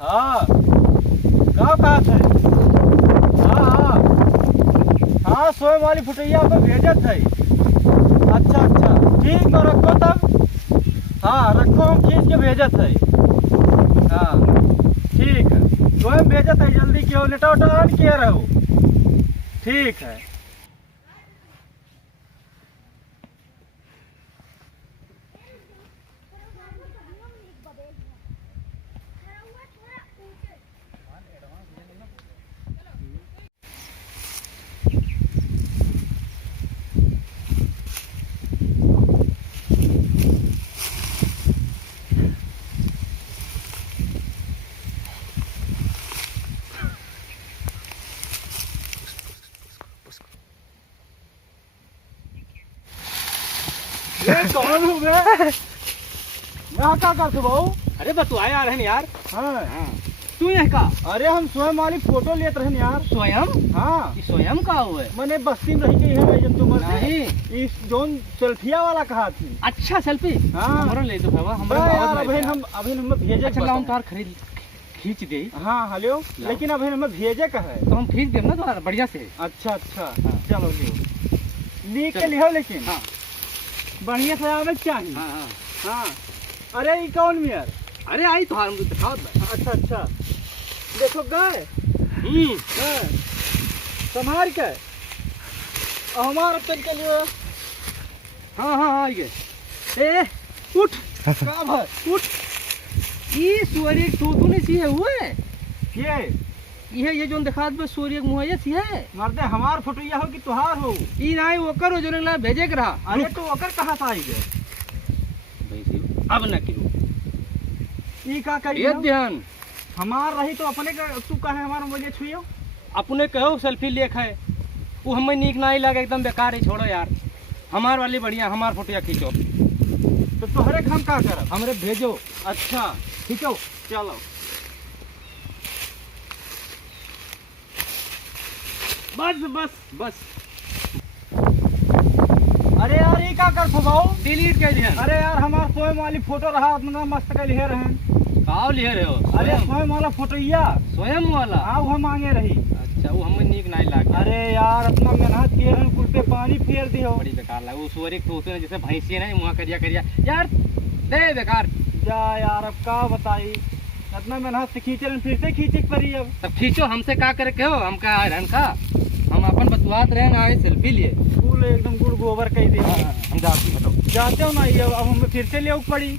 हाँ गाँव कहाँ थे? हाँ हाँ हाँ सोए वाली फुटैया पे भेजे थे। अच्छा अच्छा ठीक है रखो तब। हाँ रखो हम खींच के भेजे थे। हाँ ठीक है स्वयं भेजे थे जल्दी क्यों लेटा उटा ऑन किए रहो। ठीक है ये कौन हूँ मैं क्या करते भाऊ? अरे बस तू आया रहन यार। हाँ तू यहाँ का? अरे हम स्वयं वाली फोटो लेते रहन यार। स्वयं? हाँ ये स्वयं का हुए? मैंने बस्ती में रही के है जब तुम नहीं इस जोन सेल्फिया वाला कहा थी। अच्छा सेल्फी हाँ। हमरो ले दो बाबा हमरो यार बहुत अभी हम भेजे अच्छा लाऊं तार खरीद खींच दे। हाँ हेलो लेकिन अभी हमें भेजे का है। तो हम खींच देम ना तुम्हारा बढ़िया से। अच्छा अच्छा हाँ। चलो लियो लिख के लिहो लेकिन हाँ बढ़िया से आवे चाहिए। हाँ हाँ। हाँ अरे ये कौन मियर? अरे आई तो हम दिखाओ भाई। अच्छा अच्छा देखो गाय हाँ, संभाल के और हमारा चल के लिए। हाँ हाँ हाँ ये ए उठ का भाई उठ। ये सूर्य तू नहीं सी है हुए ये जो दिखा दे सूर्य मुहैया सी है। मर्दे हमार फोटोया हो कि तुहार हो? ई नहीं ओकर हो जो ने भेजे के रहा। अरे तो ओकर कहाँ से आई गए? अब ना किलो ई का करी ये ध्यान हमार रही तो अपने का तू कहे हमारा मोबाइल छुइयो। अपने कहो सेल्फी लेख है वो हमें नीक नहीं लगे एकदम बेकार है। छोड़ो यार हमार वाली बढ़िया हमार फोटो खींचो। तो तोहरे हम का करब? हमरे भेजो। अच्छा खींचो चलो बस बस बस। अरे यार ये का कर भाऊ? डिलीट कर दिया। अरे यार हमार स्वयं वाली फोटो रहा अपना मस्त के लिए रहन। काव ले रहे हो? अरे स्वयं वाला फोटोया स्वयं वाला? हाँ वो मांगे रही। अच्छा वो हमें नीक नहीं लगा। अरे यार अपना मेहनत किए रहन कुल पे पानी फेर दियो। बड़ी बेकार लगा वो सूर्य टोटे ने जैसे भैंसी है ना मुँह करिया करिया यार दे बेकार। जा यार अब का बताई इतना मेहनत से खींचे रहन फिर से खींचे के पड़ी अब। तब खींचो हमसे का करे कहो हम का रहन का हम अपन बतवात रहे ना सेल्फी लिए फूल एकदम गुड़ गोबर कह दे। हम जाते बताओ जाते हो ना ये अब हमें फिर से ले पड़ी।